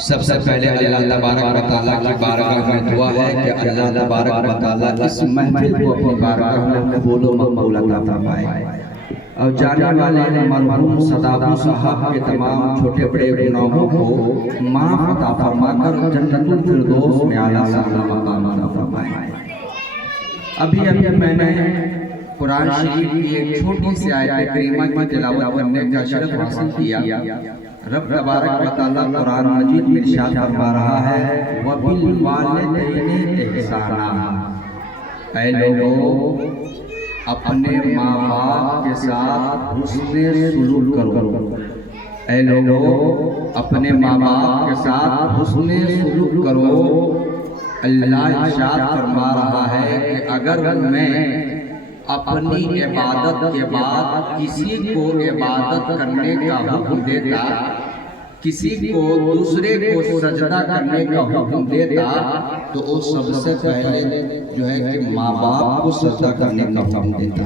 सबसे पहले अल्लाह तबारक व तआला की बारगाह में दुआ है कि अल्लाह तबारक व तआला इस महफिल को अपनी बारगाह में कबूल व मकबूल अता फरमाए और जाने वाले मरहूम सदाबू साहब के तमाम छोटे बड़े गुनाहों को माफ अता फरमाकर जन्नतुल फिरदौस में आला साला मकाम अता फरमाए। अभी मैंने कुरान शरीफ की एक छोटी सी आयत करीमा की तिलावत करने का शरफ हासिल किया। रब तबारक व तआला कुरान मजीद में इरशाद फरमा रहा है व बिल वालिदैनि इहसाना, ऐ लोगों अपने माँ बाप के साथ हुस्न सुलूक करो। ऐ लोगों अपने माँ बाप के साथ हुस्न सुलूक करो। अल्लाह इरशाद फरमा रहा है कि अगर मैं अपनी इबादत के बाद किसी को इबादत करने का हुक्म देता, किसी को दूसरे को सजदा करने का हुक्म देता, तो वो सबसे पहले जो है कि माँ बाप को सजदा करने का हुक्म देता।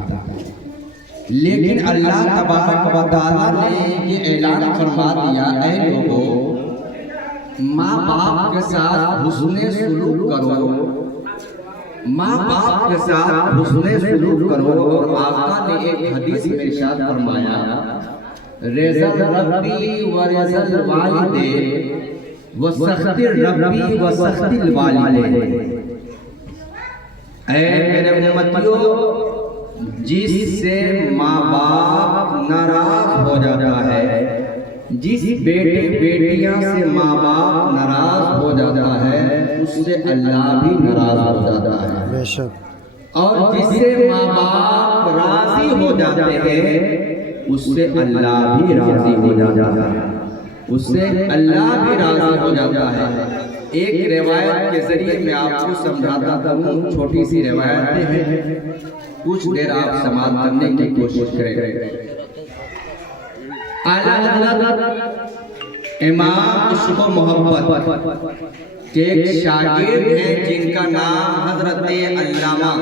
लेकिन अल्लाह तबारक व तआला ने ये ऐलान फरमा दिया, ऐ लोगों माँ बाप के साथ हुस्न सुलूक करो, माँ बाप के साथ हुस्न सुलूक करो। और आका ने एक हदीस में इरशाद फरमाया रिज़ल रब्बी व रिज़ल वालिदे व सख्तिर रब्बी व सख्तिल वालिदे। ऐ मेरे उम्मतियों, जिससे माँ बाप नाराज हो जाता है, जिस बेटे बेटियां से माँ बाप नाराज हो जाता है, उससे अल्लाह भी नाराज हो जाता है बेशक। और जिससे माँ बाप राजी हो जाते हैं, उससे अल्लाह भी राजी हो जाता है, उससे अल्लाह भी राजी हो जाता है। एक रिवायत के जरिए मैं आपको समझाता हूँ, छोटी सी रिवायतें हैं, कुछ देर आप समाप्त करने की कोशिश करें। आला हज़रत इमाम इश्क़ व मोहब्बत के एक शागिर्द हैं जिनका नाम हज़रत अल्लामा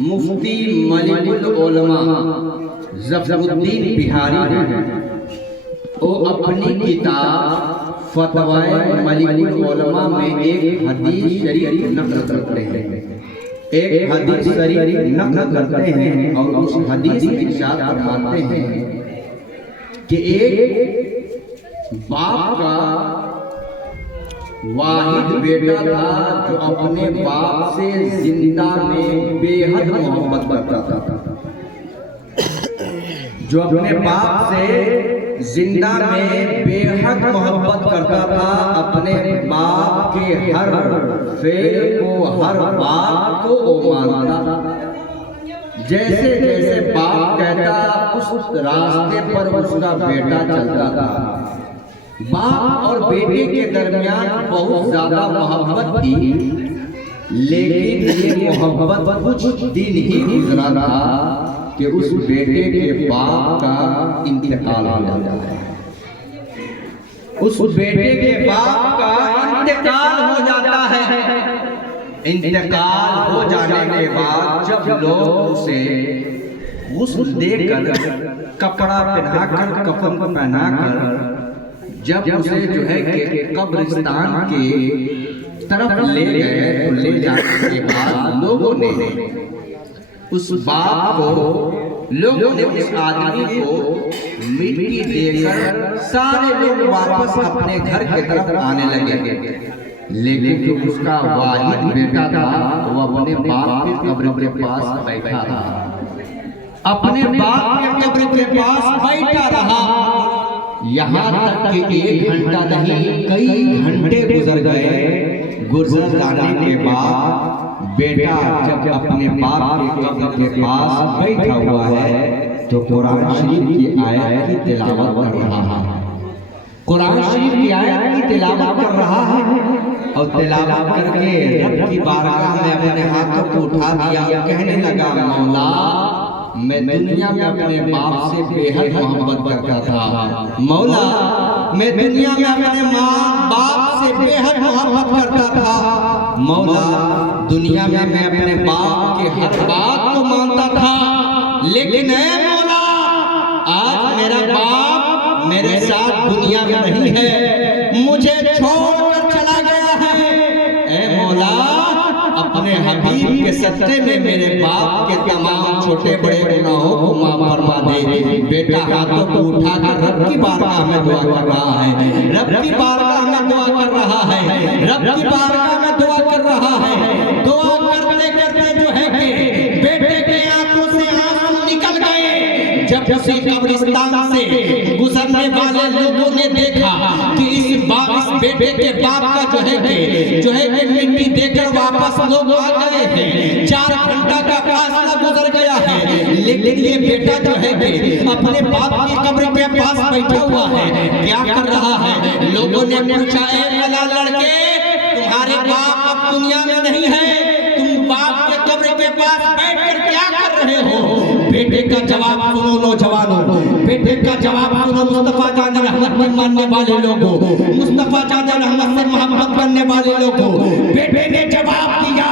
मुफ्ती मलिकुल उलमा ज़फ़रुद्दीन बिहारी हैं। वो अपनी किताब फ़तवाए मलिकुल उलमा में एक हदीस शरीफ नक़ल करते हैं, एक हदीस शरीफ नक़ल करते हैं और उस हदीस में इरशाद फरमाते हैं कि एक बाप का वाहिद बेटा था जो अपने बाप से जिंदा में बेहद मोहब्बत करता था, जो अपने बाप से जिंदा में बेहद मोहब्बत करता था। अपने बाप के हर फेल को, हर बात को वो मानता। जैसे जैसे बाप कहता उस रास्ते पर उसका बेटा चलता था। बाप और बेटे के दरमियान बहुत ज्यादा मोहब्बत थी, लेकिन ये मोहब्बत कुछ दिन ही गुजरा था कि उस बेटे के बाप का इंतकाल हो जाता है। उस बेटे के बाप का इंतकाल हो जाता है। इंतकाल हो जाने के बाद जब लोग उसे गुस्ल देकर, कपड़ा पहनाकर, कफन पहनाकर जब उसे जो है कि कब्रिस्तान के तरफ ले गए, तो ले जाने के बाद लोगों ने उस बाप को, लोगों ने उस आदमी को मिट्टी देकर सारे लोग वापस अपने घर की तरफ आने लगे। लेकिन जो उसका वाहिद बेटा था वो अपने बाप के कब्र के पास बैठा रहा, अपने बाप के कब्र के पास बैठा रहा। यहाँ तक कि 1 घंटा नहीं, कई घंटे गुजर गए। गुजर जाने के बाद बेटा जब अपने बाप के कब्र के पास बैठा हुआ है, तो कुरान शरीफ की आयत की तिलावत कर रहा है। कुरान शरीफ की आयत की तिलावत कर रहा है और तिलावत करके रब की बारगाह में अपने हाथों को उठा दिया, कहने लगा मौला मैं दुनिया में अपने बाप से बेहद मोहब्बत करता था। मौला मैं दुनिया में अपने माँ बाप से बेहद मोहब्बत करता था। मौला दुनिया में मैं अपने बाप के हर बात को मानता था, लेकिन ऐ मौला आज मेरा बाप मेरे साथ दुनिया में नहीं है, मुझे छोड़कर चला गया है। ऐ मौला, अपने हबीब के सत्ते में मेरे बाप के तमाम छोटे बड़े गुनाहों को माफ फरमा दे। बेटा हाथों को उठाकर रब की बारगाह में दुआ कर रहा है, रब की बारगाह में दुआ कर रहा है, रब की बारगाह में दुआ कर रहा है। दुआ करते करते जो है कि बेटे के आंखों से आंसू निकल गए। जब उसी कब्रिस्तान से गुजरने वाले लोगों ने देखा कि इस बेटे के बाप का जो है कि मिट्टी देकर वापस लोग आ गए हैं, 4 घंटा का फासला गुजर गया है, लेकिन ये बेटा जो है कि अपने बाप की कब्र के पास बैठा हुआ है, क्या कर रहा है? लोगों ने पूछा, ऐ भला लड़के, तुम्हारे बाप अब दुनिया में नहीं है, तुम बाप के कब्र के पास बैठकर क्या कर रहे हो? बेटे का जवाब सुनो नौजवानों, बेटे का जवाब सुनो मुस्तफा जान रहमत के मानने वाले लोगों, मुस्तफा जान रहमत से मोहब्बत करने वाले लोगों। बेटे ने जवाब दिया,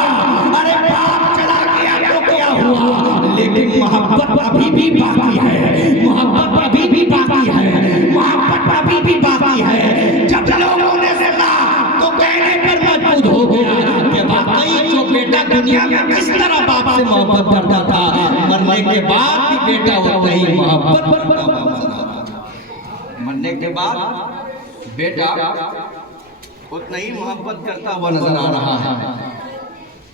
अरे बाप चला गया तो क्या हुआ, लेकिन मोहब्बत अभी भी बाकी है, मोहब्बत अभी भी बाकी है, मोहब्बत अभी भी बाकी है। जब लोगों ने सुना तो कहने पर मजबूर हो गया कि वाकई जो बेटा दुनिया में किस तरह बाप से मोहब्बत करता था, मरने के बाद भी बेटा उतना ही मोहब्बत करता था। मरने के बाद बेटा उतना ही मोहब्बत करता हुआ नजर आ रहा है।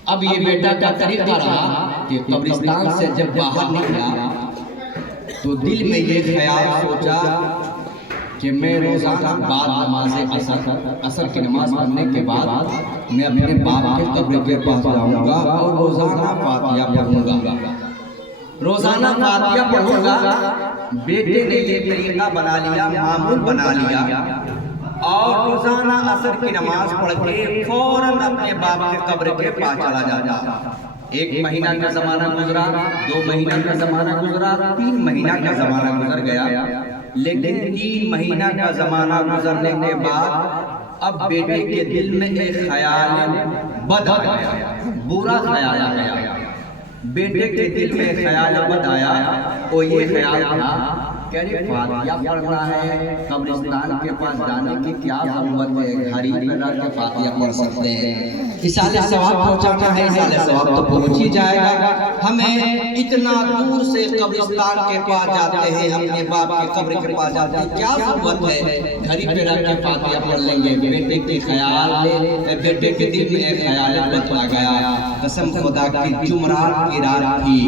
अब ये बेटा का तरीका रहा कि कब्रिस्तान से जब बाहर निकला तो दिल में ये ख्याल सोचा कि मैं रोजाना बाद नमाज असर की नमाज पढ़ने के बाद मैं अपने बाप के कब्र के पास जाऊंगा और रोजाना फातिहा पढ़ूंगा, रोजाना फातिहा पढ़ूंगा। बेटे ने ये तरीका बना लिया, मामूल बना लिया, और रोजाना असर की नमाज पढ़ के फौरन अपने बाप के कब्र के पास चला जाता। 1 महीना का जमाना गुजरा, 2 महीना का जमाना गुजरा, 3 महीना का जमाना गुजर गया। लेकिन 3 महीना का जमाना गुजरने के बाद अब बेटे के दिल में एक ख्याल बद आया, बुरा ख्याल आया। बेटे के दिल में ख्याल बद आया, वो ये ख्याल था कि अरे फातिहा पढ़ना है, कब्रिस्तान के पास जाने की क्या जरूरत है, घर ही में रह के फातिहा पढ़ सकते हैं। इसाले सवाब पहुंचाना है, इसाले सवाब तो पहुंच ही जाएगा। हमें इतना दूर से कब्रिस्तान के पास जाते हैं, अपने बाप के कब्र के पास जाते हैं, क्या जरूरत है, घर ही पे रह के फातिहा पढ़ लेंगे। बेटे के ख्याल बेटे के दिल में एक ख्याल बदला गया। कसम खुदा की जुमरात की रात थी,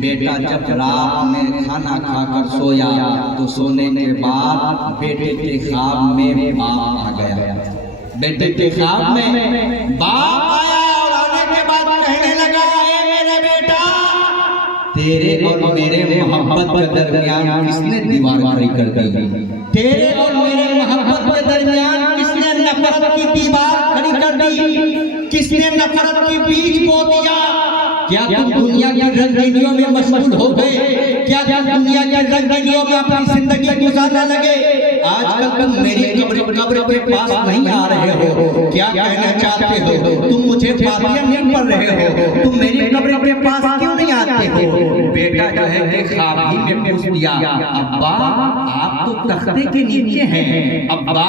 बेटा जब रात में खाना खाकर सोया तो सोने के बाद बेटे के ख्वाब में बाप आ गया। बेटे के ख्वाब में बाप आया और आने के बाद कहने लगा, ऐ मेरे बेटा, तेरे और मेरे मोहब्बत के दरमियान किसने दीवार खड़ी कर दी? तेरे और मेरे मोहब्बत के दरमियान किसने नफरत की दीवार खड़ी कर दी? किसने नफरत की बीज बो दिया? क्या तुम दुनिया की रंगीनियों में मशगूल हो गए? क्या तुम दुनिया की रंगीनियों में अपनी जिंदगी गुजारने लगे? आजकल तुम मेरी कब्र के पास नहीं आ रहे हो, क्या कहना चाहते हो? तुम मुझे फातिहा नहीं पढ़ रहे हो, तुम मेरी कब्र के पास क्यों नहीं आते हो? बेटा जो है कि ख्वाब ही में पूछ दिया, अब्बा आप तो तख्ते के नीचे हैं, अब्बा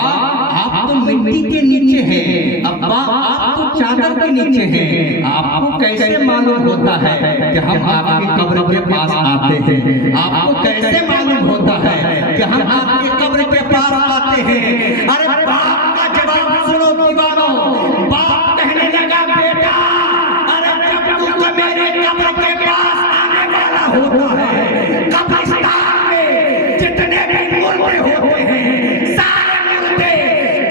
आप तो मिट्टी के नीचे हैं, अब्बा आप तो चादर के नीचे हैं, आपको कैसे मालूम होता है कि हम आपकी कब्र के पास आते हैं? आपको कैसे मालूम होता है कि हम आपकी कब्र के पास आते हैं? अरे बाप का जवाब सुनो दीवानों। बाप कहने लगा, बेटा, अरे जब तू मेरे कब्र के पास आने वाला होता है, कब्रिस्तान में जितने भी मुर्दे होते हैं, सारे मुर्दे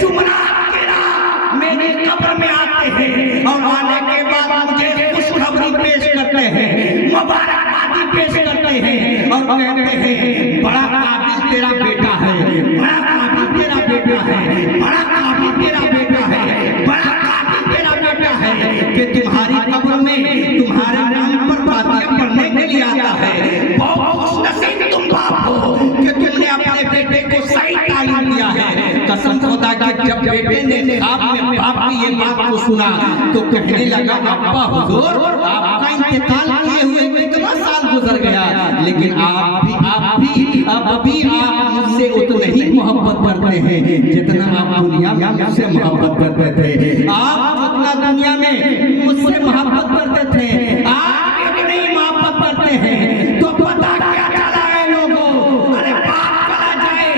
जुमरात की रात मेरी कब्र में आते हैं और आने के बाद मुझे खुशखबरी पेश करते हैं, मुबारकबादी पेश करते हैं और कहते हैं, बड़ा काबिल तेरा बेटा है, बड़ा काबिल तेरा बेटा है, बड़ा काबिल तेरा बेटा है, बड़ा काबिल तेरा बेटा है कि तुम्हारी कब्र में तुम्हारे नाम पर फातिहा पढ़ने के लिए आता है। बहुत खुशनसीब तुम बाप हो कि तुमने अपने बेटे को सही तालीम दिया है। कसम खुदा की जब बेटे ने ख्वाब में बाप की ये बात को सुना तो कहने लगा, अब्बा हुजूर, आपका इंतकाल किए हुए कितना साल गुजर गया, लेकिन आप अभी आप मुझसे उतना ही मोहब्बत करते हैं जितना आप दुनिया में मुझसे मोहब्बत करते थे। आप जितना दुनिया में मुझसे मोहब्बत करते थे आप इतनी ही मोहब्बत करते हैं। तो पता क्या चला है लोगों, अरे बाप चला जाए,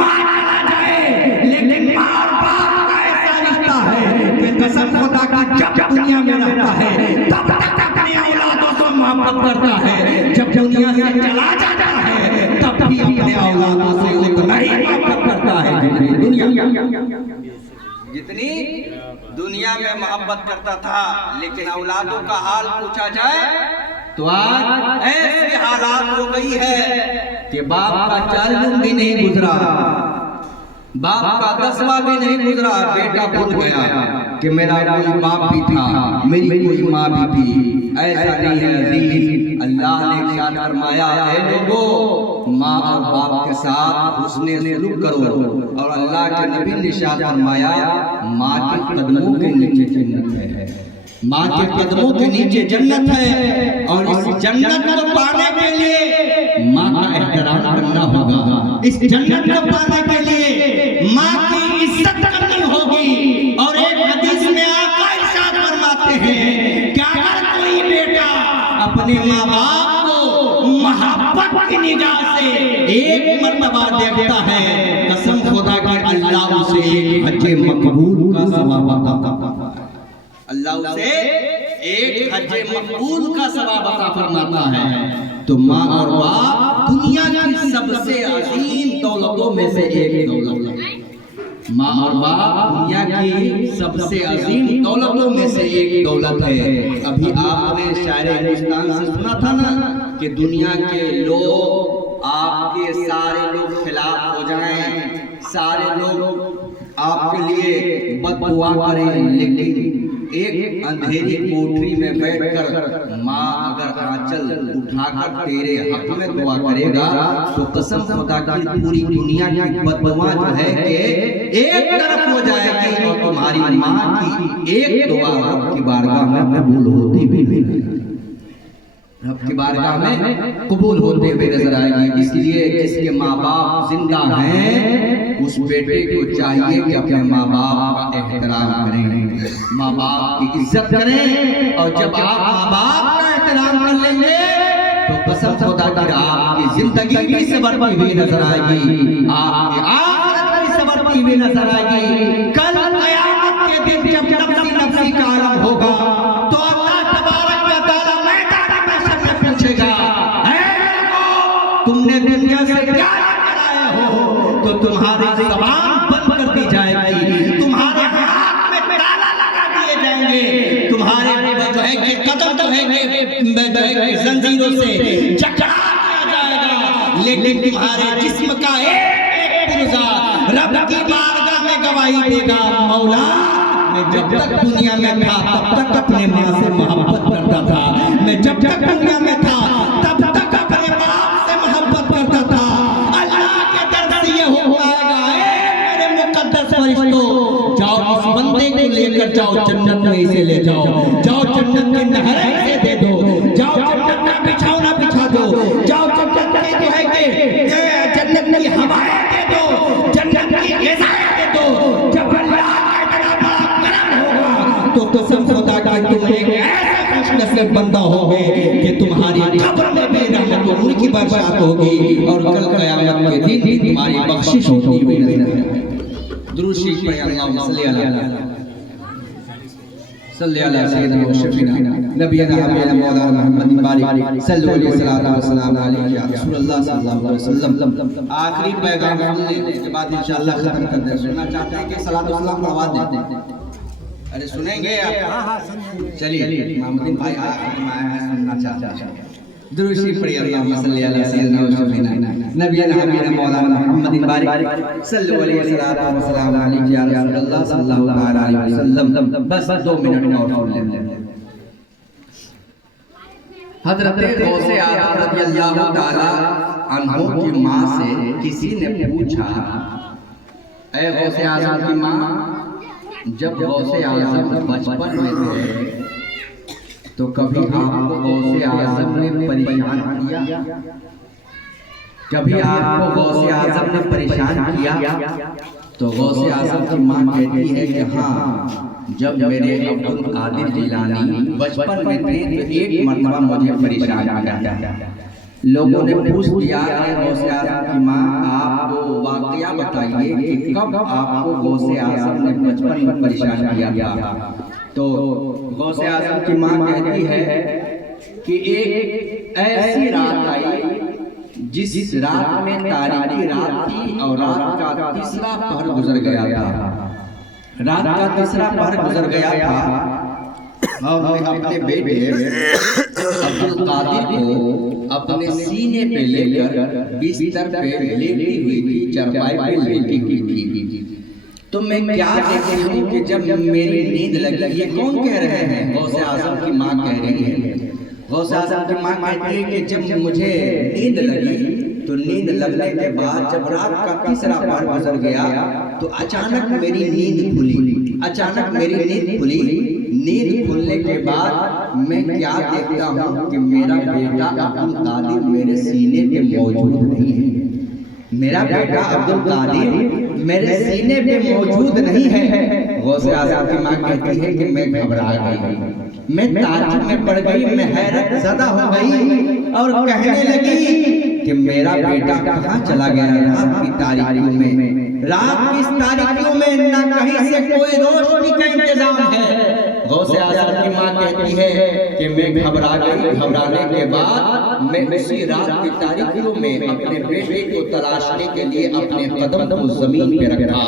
माँ चला जाए, लेकिन माँ और बाप का ऐसा रिश्ता है कि कसम खुदा की जब दुनिया में रहता है तब तक अपनी औलादों से मोहब्बत करता है, जब दुनिया से चला जाता है तब भी अपने औलादों से उतना ही मोहब्बत करता है जितनी दुनिया में मोहब्बत करता था। लेकिन औलादों का हाल पूछा जाए तो आज ऐसी हालात हो गई है कि बाप का 4 दिन भी नहीं गुजरा, बाप का 10वां भी नहीं गुजरा, बेटा भूल गया कि मेरा कोई बाप भी था, मेरी कोई माँ भी थी। ऐसा नहीं है अजीज, अल्लाह ने इरशाद फरमाया, ऐ लोगों माँ और बाप के साथ हुस्ने सलूक करो। और अल्लाह के नबी ने इरशाद फरमाया, माँ के कदमों के नीचे जन्नत है, माँ के कदमों के नीचे जन्नत है। और इस जन्नत को पाने के लिए माँ का एहतराम करना होगा, इस जन्नत को पाने के लिए माँ की इज्जत करनी होगी। और एक हदीस में आका इरशाद फरमाते हैं कि अगर कोई बेटा अपने माँ बाप को मोहब्बत की निगाह से एक मर्तबा देखता है, कसम खुदा की अल्लाह उसे एक हज मकबूल का सवाब अता फरमाता है। अल्लाह उसे एक हज मकबूल का सवाब अता फरमाता है। तो माँ और बाप दुनिया की सबसे अजीम दौलतों में से एक दौलत है। माँ और बाप दुनिया की सबसे अजीम दौलतों में से एक दौलत है। अभी आपने शायरे हिंदुस्तान से सुना था ना कि दुनिया के लोग, आपके सारे लोग खिलाफ हो जाएं, सारे लोग आपके लिए बददुआ करें, लेकिन एक अंधेरी कोठरी में बैठकर माँ अगर आंचल उठाकर तेरे हक में दुआ करेगा तो कसम खुदा की पूरी दुनिया की बददुआ जो है कि एक तरफ हो जाएगी और तुम्हारी माँ की एक दुआ रब की बारगाह में कबूल होती भी नहीं, रब की बारगाह में कबूल होते हुए नजर आएगी। इसलिए जिसके माँ बाप जिंदा हैं उस बेटे को चाहिए कि अपने माँ बाप का एहतराम करें, माँ बाप की इज्जत करें। और जब आप माँ बाप का एहतराम कर लेंगे तो कसम खुदा की आपकी जिंदगी भी संवरती हुई नजर आएगी, आपकी आखिरत भी संवरती हुई नजर आएगी। कल क़यामत के दिन जब नफ्सी नफ्सी का आलम होगा तो अल्लाह तबारक व तआला मैदान महशर में पूछेगा, तुमने दुनिया से क्या लेकर आए हो? तो तुम्हारी ज़बान बंद कर दी जाएगी, तुम्हारे हाथ में ताला लगा दिए जाएंगे, तुम्हारे जो है कि कदम जो है कि जंजीरों से जकड़ा दिया जाएगा, लेकिन तुम्हारे जिस्म का एक पुर्जा रब की बारगाह में गवाही देगा, मौला मैं जब तक दुनिया में था तब तक अपने माँ से मोहब्बत करता था, मैं जब तक दुनिया में था तब तक अपने बाप से मोहब्बत करता था। अल्लाह के दर से ये हो पाएगा, मेरे मुकद्दस फरिश्तों जाओ इस बंदे को लेकर जाओ जन्नत में इसे ले जाओ, जाओ जन्नत की नहरें इसे दे दो, जाओ जन्नत का बिछौना बिछा दो, जाओ जन्नत की जो है कि जन्नत की हवाएं दे दो, जन्नत की ग़िज़ाएं दे दो। जब अल्लाह का इतना बड़ा करम होगा तो कसम खुदा की तुम एक ऐसा खुशनसीब बंदा होगे कि तुम्हारी कब्र में भी रहमत और नूर की बरसात होगी और कल क़यामत के दिन भी तुम्हारी बख्शिश होती हुई नजर आएगी। दुरूद शरीफ पढ़ें, अल्लाहुम्मा सल्ली अला सय्यिदना व शफीना नबियना हबीबना मौलाना मुहम्मद बारिक सल्लल्लाहु अलैहि व सल्लम या रसूलुल्लाह सल्लल्लाहु अलैहि वसल्लम। आखिरी पैगाम सुनने के बाद इंशाअल्लाह खत्म कर दें। सुनना चाहते हैं कि सलात व सलाम पढ़वा दें? अरे सुनेंगे आप? हां चलिए मोहम्मद भाई आखिरी में आए हैं, सुनना चाहते हैं। दुरूद शरीफ पढ़िए, अल्लाहुम्मा सल्ली अला सय्यिदना व शफीना नबियना हबीबना मौलाना मुहम्मद बारिक सल्लल्लाहु अलैहि व सल्लम या रसूलुल्लाह सल्लल्लाहु अलैहि वसल्लम। बस 2 मिनट और सुन लें। हज़रत गौसे आज़म रज़ियल्लाहु ताला अन्हु की माँ से किसी ने पूछा, ऐ गौसे आज़म की माँ, जब गौसे आज़म बचपन में थे तो कभी आपको गौसे आज़म ने परेशान किया? कभी आपको गौसे आजम ने परेशान किया तो गौसे आजम की माँ कहती है कि हाँ, जब मेरे अब्दुल कादिर जिलानी बचपन में थे तो एक मरतबा मुझे परेशान किया। लोगों ने पूछ दिया कि गौसे आजम की माँ, आप वो वाकया बताइए कि कब आपको गौसे आजम ने बचपन में परेशान किया था। तो गौसे आजम की माँ कहती है कि एक ऐसी रात आई जिस रात में तारीकी रात थी और रात का तीसरा पहर गुजर गया था। रात का तीसरा पहर गुजर गया था और मैं अपने बेटे अब्दुल कादिर को अपने सीने पे लेकर बिस्तर पे लेटी हुई थी, चारपाई पे लेटी हुई थी। तो मैं क्या देखती हूँ कि जब मेरी नींद लगी, ये कौन कह रहे हैं? गौसे आजम की माँ कह रही है। गौसे आजम की माँ कहती है कि जब मुझे नींद लगी तो नींद लगने के बाद जब रात का तीसरा पहर गुजर गया तो अचानक मेरी नींद खुली। अचानक मेरी नींद खुली। नींद खुलने के बाद मैं क्या देखता हूँ कि मेरा बेटा अब्दुल कादिर मेरे सीने पे मौजूद नहीं है। मेरा बेटा अब्दुल कादिर मेरे सीने पे मौजूद नहीं है। गौसे आजम की माँ कहती है कि मैं घबरा गई, मैं ताज्जुब में पड़ गई, मैं हैरत ज़दा हो गई और कहने लगी कि मेरा बेटा कहाँ चला गया रात की तारीकियों में। रात की तारीकियों में ना कहीं से कोई रोशनी का इंतजाम है। गौसे आजम की माँ कहती है कि मैं घबरा गई। घबराने के बाद मैं उसी रात की तारीकियों में अपने बेटे को तलाशने के लिए अपने कदम को जमीन पे रखा।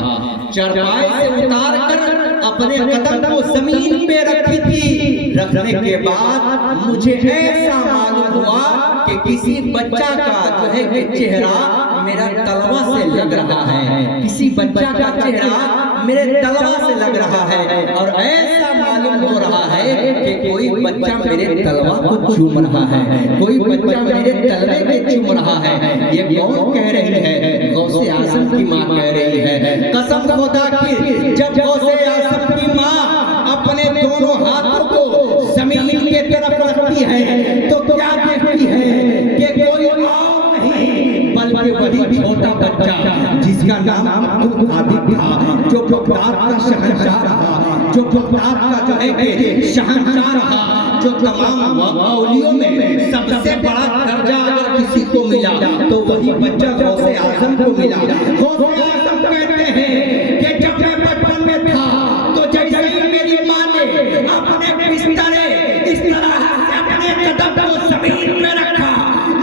चारपाई से उतार कर अपने कदम को जमीन पे रखी थी। रखने के बाद मुझे ऐसा मालूम हुआ कि किसी बच्चा का जो है कि चेहरा मेरा तलवा से लग रहा है। किसी बच्चा का चेहरा मेरे तलवा से लग रहा है और ऐसा मालूम हो रहा है कि कोई बच्चा मेरे तलवा को चूम रहा है, कोई बच्चा मेरे तलवे पे चूम रहा है। ये कौन कह रही है? गौसे आजम की माँ कह रही है। कसम खुदा की, जब गौसे आजम की माँ अपने दोनों हाथों को जमीन के तरफ रखती है तो क्या देखती है कि कोई और नहीं बल्कि वही छोटा बच्चा जिसका नाम अब्दुल कादिर था, जो बगदाद का शहंशाह रहा, जो बगदाद का जो है कि शहंशाह रहा, जो तमाम मौलियों में सबसे बड़ा दर्जा अगर किसी को मिला तो वही बच्चा गौसे आजम को मिला। गौसे आजम कहते हैं कि जब मैं बचपन में था तो जैसे ही मेरी माँ ने अपने बिस्तरे इस तरह से अपने कदम को जमीन पे रखा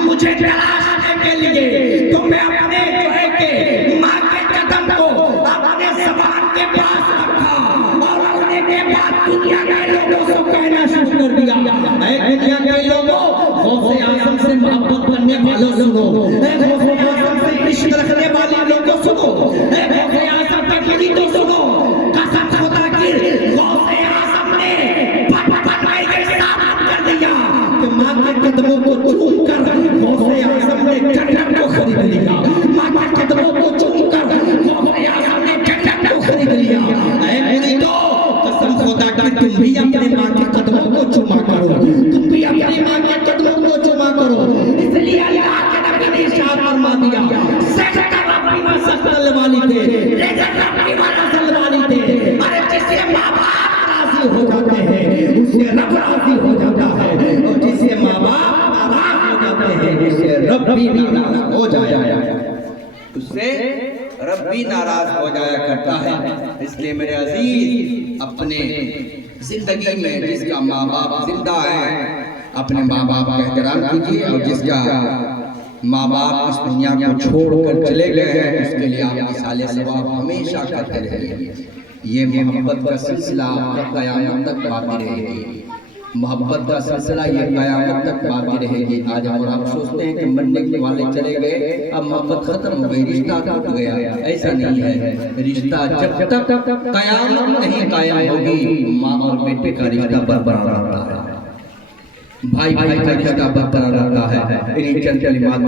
मुझे तलाशने के लिए, तो मैं अपने जो है कि माँ के कदम को अपने ज़बान के पास रखा और रखने के बाद दुनिया के लोगों को कहना शुरू कर दिया, ऐ दुनिया के लोगों, गौसे आजम से मोहब्बत करने वालों सुनो, गौसे आजम से इश्क रखने वाले लोगों सुनो, गौसे आजम के मुरीदों सुनो। कसम खुदा की, गौसे आजम ने कर दिया कि माँ के कदमों को चूम कर गौसे आजम ने जन्नत को खरीद लिया। माँ के कदमों को चूम कर गौसे आजम ने जन्नत को खरीद लिया। ऐ मुरीदों, कसम खुदा की, तुम भी अपने माँ के कदमों को चूमा करो, तुम भी अपनी माँ के कदमों को चूमा करो। इसलिए अल्लाह के नबी ने इरशाद फरमा दिया, सजदा रब्बी व सल्लल वाली थे, रेज़ा रब्बी व सल्लल वाली थे। अरे जिससे माँ बाप राजी हो जाते हैं उससे रब राजी हो जाता है, और जिससे माँ बाप नाराज हो जाते हैं उससे रब भी नाराज हो जाया, उससे रब भी नाराज हो जाया करता है। इसलिए मेरे अजीज, अपने जिंदगी में जिसका माँ बाप जिंदा है अपने माँ बाप का एहतराम कीजिए, और जिसका माँ बाप इस दुनिया को छोड़कर चले गए हैं उसके लिए आप मिसाले सवाब हमेशा करते रहिए। ये मोहब्बत का सिलसिला क़यामत तक बाकी रहेगी। मोहब्बत का सिलसिला ये क़यामत तक बाकी रहेगी। आज हम आप सोचते हैं कि मरने के वाले चले गए, अब मोहब्बत खत्म हो गई, रिश्ता टूट गया। ऐसा नहीं है। रिश्ता जब तक क़यामत नहीं कायम होगी, माँ और बेटे का रिश्ता बरकरार रहता है, भाई भाई का रिश्ता बरकरार रहता है। इन्हीं चंद कलिमात